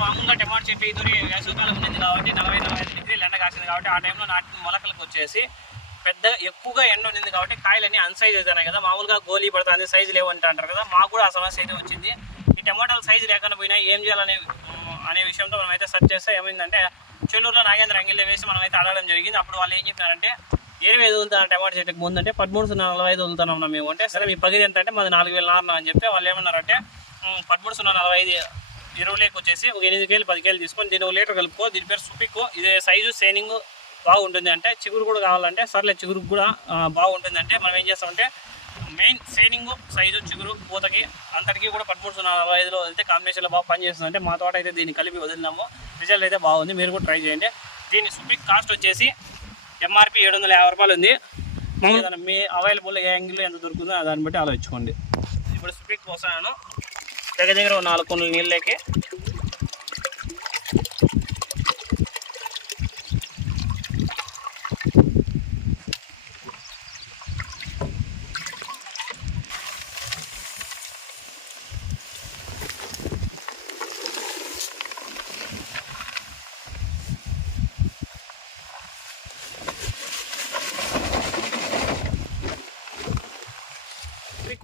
మామూలుగా టమాటా చెట్టు ఇది వేసవికాలం ఉండింది కాబట్టి నలభై నలభై ఐదు డిగ్రీలు ఎండ కాసింది కాబట్టి ఆ టైంలో నాటిన మొలకలకు వచ్చేసి పెద్ద ఎక్కువగా ఎండ ఉండింది కాబట్టి కాయలన్నీ అన్సైజ్ అవుతున్నాయి కదా. మామూలుగా గోలీ పడుతుంది సైజు లేవంటే అంటారు కదా. మాకు కూడా ఆ సమస్య అయితే వచ్చింది. ఈ టమాటాలు సైజు లేకుండా పోయినా ఏం చేయాలనే అనే విషయంతో మనమైతే సర్చ్ చేస్తే ఏమైందంటే చెల్లూరులో నాగేంద్ర అంగిల్లో వేసి మనమైతే అడగడం జరిగింది. అప్పుడు వాళ్ళు ఏం చెప్పారంటే ఇరవై ఐదు వదులుతాను టమాటా చెట్టుకు ముందు అంటే పదమూడు సున్నా నలభై ఐదు వదులుతున్నాం మేము. అంటే సరే మీ పగిది ఎంత అంటే మాది నాలుగు వేల నాలుగు అని చెప్పి వాళ్ళు ఏమన్నారంటే పదమూడు సున్నా నలభై ఐదు ఇరవైలోకి వచ్చేసి ఒక ఎనిమిది కేలు పది కేలు తీసుకొని దీని ఒక లీటర్ కలుపుకో. దీని పేరు సుపిక్. ఇదే సైజు సైనింగ్ బాగుంటుంది అంటే చిగురు కూడా కావాలంటే సర్లే చిగురు కూడా బాగుంటుంది అంటే మనం ఏం చేస్తామంటే మెయిన్ సైనింగ్ సైజు చిగురు పూతకి అంతటికి కూడా పదమూడు సున్నా నలభై ఐదులో వెళ్తే కాంబినేషన్లో బాగా పనిచేస్తుంది. అంటే మా తోట అయితే దీన్ని కలిపి వదిలినాము. రిజల్ట్ అయితే బాగుంది. మీరు కూడా ట్రై చేయండి. దీని సుపిక్ కాస్ట్ వచ్చేసి ఎంఆర్పి ఏడు వందల యాభై రూపాయలు ఉంది. మీ అవైలబుల్ ఏ యాంగిల్ ఎంత దొరుకుతుందో దాన్ని బట్టి ఆలోచించుకోండి. ఇప్పుడు స్పీక్ పోసాను. దగ్గర దగ్గర నాలుగు కొన్ని నీళ్ళకి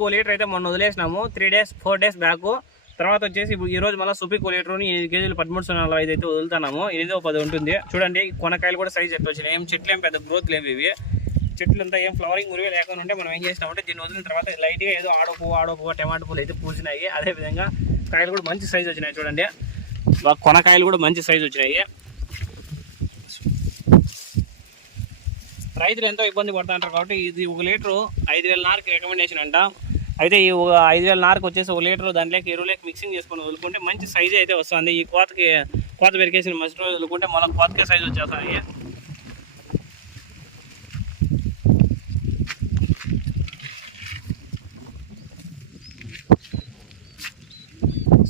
కోలీటర్ అయితే మొన్న వదిలేసినాము. Three days four days back తర్వాత వచ్చేసి ఇప్పుడు ఈ రోజు మళ్ళీ సుపి కోలీటర్ని ఎనిమిది కేజీలు పదమూడు సున్నా నలభై ఐదు అయితే వదులుతున్నాము. ఎనిమిదో పది ఉంటుంది. చూడండి కొనకాయలు కూడా సైజ్ ఎట్లా వచ్చినాయి. ఏం చెట్లు ఏం పెద్ద గ్రోత్ లేవు ఇవి. చెట్లు అంతా ఏం ఫ్లవరింగ్ మురిగి లేకుండా ఉంటే మనం ఏం చేసినామంటే దీన్ని వదిలిన తర్వాత లైట్గా ఏదో ఆడో పువ్వు ఆడో పువ్వు టమాటో పూలు అయితే పూసినాయి. అదేవిధంగా కాయలు కూడా మంచి సైజ్ వచ్చినాయి చూడండి. కొనకాయలు కూడా మంచి సైజ్ వచ్చినాయి. రైతులు ఎంతో ఇబ్బంది పడుతుంటారు కాబట్టి ఇది ఒక లీటరు ఐదు వేల నారుకి రికమెండేషన్ అంట. అయితే ఈ ఐదు వేల నారకు వచ్చేసి ఒక లీటర్ దాంట్లోకి ఎరువులోకి మిక్సింగ్ చేసుకొని వదులుకుంటే మంచి సైజ్ అయితే వస్తుంది. ఈ కోతకి కోత పెరికేసిన మస్ట్ రోజు వదులుకుంటే మళ్ళీ కోతకే సైజ్ వచ్చేస్తాయి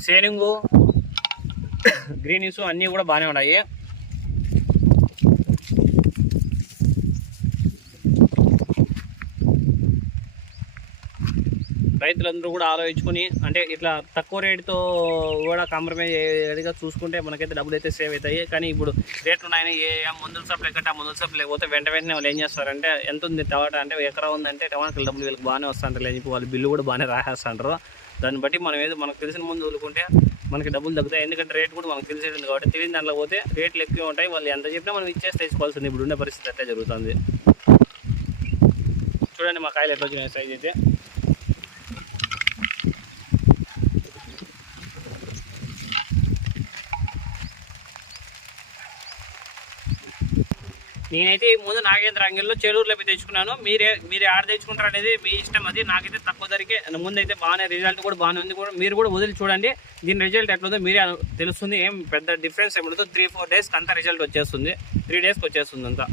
సేనింగు గ్రీనిస్ అన్నీ కూడా బాగానే ఉన్నాయి. రైతులందరూ కూడా ఆలోచించుకొని అంటే ఇట్లా తక్కువ రేటుతో కూడా కాంప్రమైజ్ అయ్యేదిగా చూసుకుంటే మనకైతే డబ్బులు అయితే సేవ్ అవుతాయి. కానీ ఇప్పుడు రేట్లు ఉన్నాయని ఏ ఏ మందుల సప్లై కట్టే ఆ మందుల సప్లై లేకపోతే వెంట వెంటనే వాళ్ళు ఏం చేస్తారంటే ఎంత ఉంది టమాటా? అంటే ఎకరా ఉందంటే టమాటాలు డబ్బులు వీళ్ళకి బాగానే వస్తుంటారు లేని వాళ్ళు బిల్లు కూడా బాగానే రాసేస్తుంటారు దాన్ని బట్టి మనం ఏదో మనకు తెలిసిన ముందు వదులుకుంటే మనకి డబ్బులు తగ్గుతాయి. ఎందుకంటే రేట్ కూడా మనకు తెలిసేది కాబట్టి తెలియని దాంట్లో పోతే రేట్లు ఎక్కువ ఉంటాయి. వాళ్ళు ఎంత చెప్పినా మనం ఇచ్చేసి తెచ్చుకోవాల్సింది. ఇప్పుడు ఉండే పరిస్థితి అయితే జరుగుతుంది. చూడండి మా కాయలు ఎట్లా వచ్చినాయి సైజ్ అయితే. నేనైతే ఈ ముందు నాగేంద్ర అంగిల్లో చెరూరులో తెచ్చుకున్నాను. మీరే మీరు ఆడ తెచ్చుకుంటారు అనేది మీ ఇష్టం. అది నాకైతే తక్కువ ధరకే. ముందైతే బాగానే రిజల్ట్ కూడా బాగానే ఉంది కూడా. మీరు కూడా వదిలి చూడండి. దీని రిజల్ట్ ఎట్లుందో మీరే తెలుస్తుంది. ఏం పెద్ద డిఫరెన్స్ ఏమి ఉండదు. త్రీ ఫోర్ డేస్కి అంతా రిజల్ట్ వచ్చేస్తుంది. త్రీ డేస్కి వచ్చేస్తుంది అంతా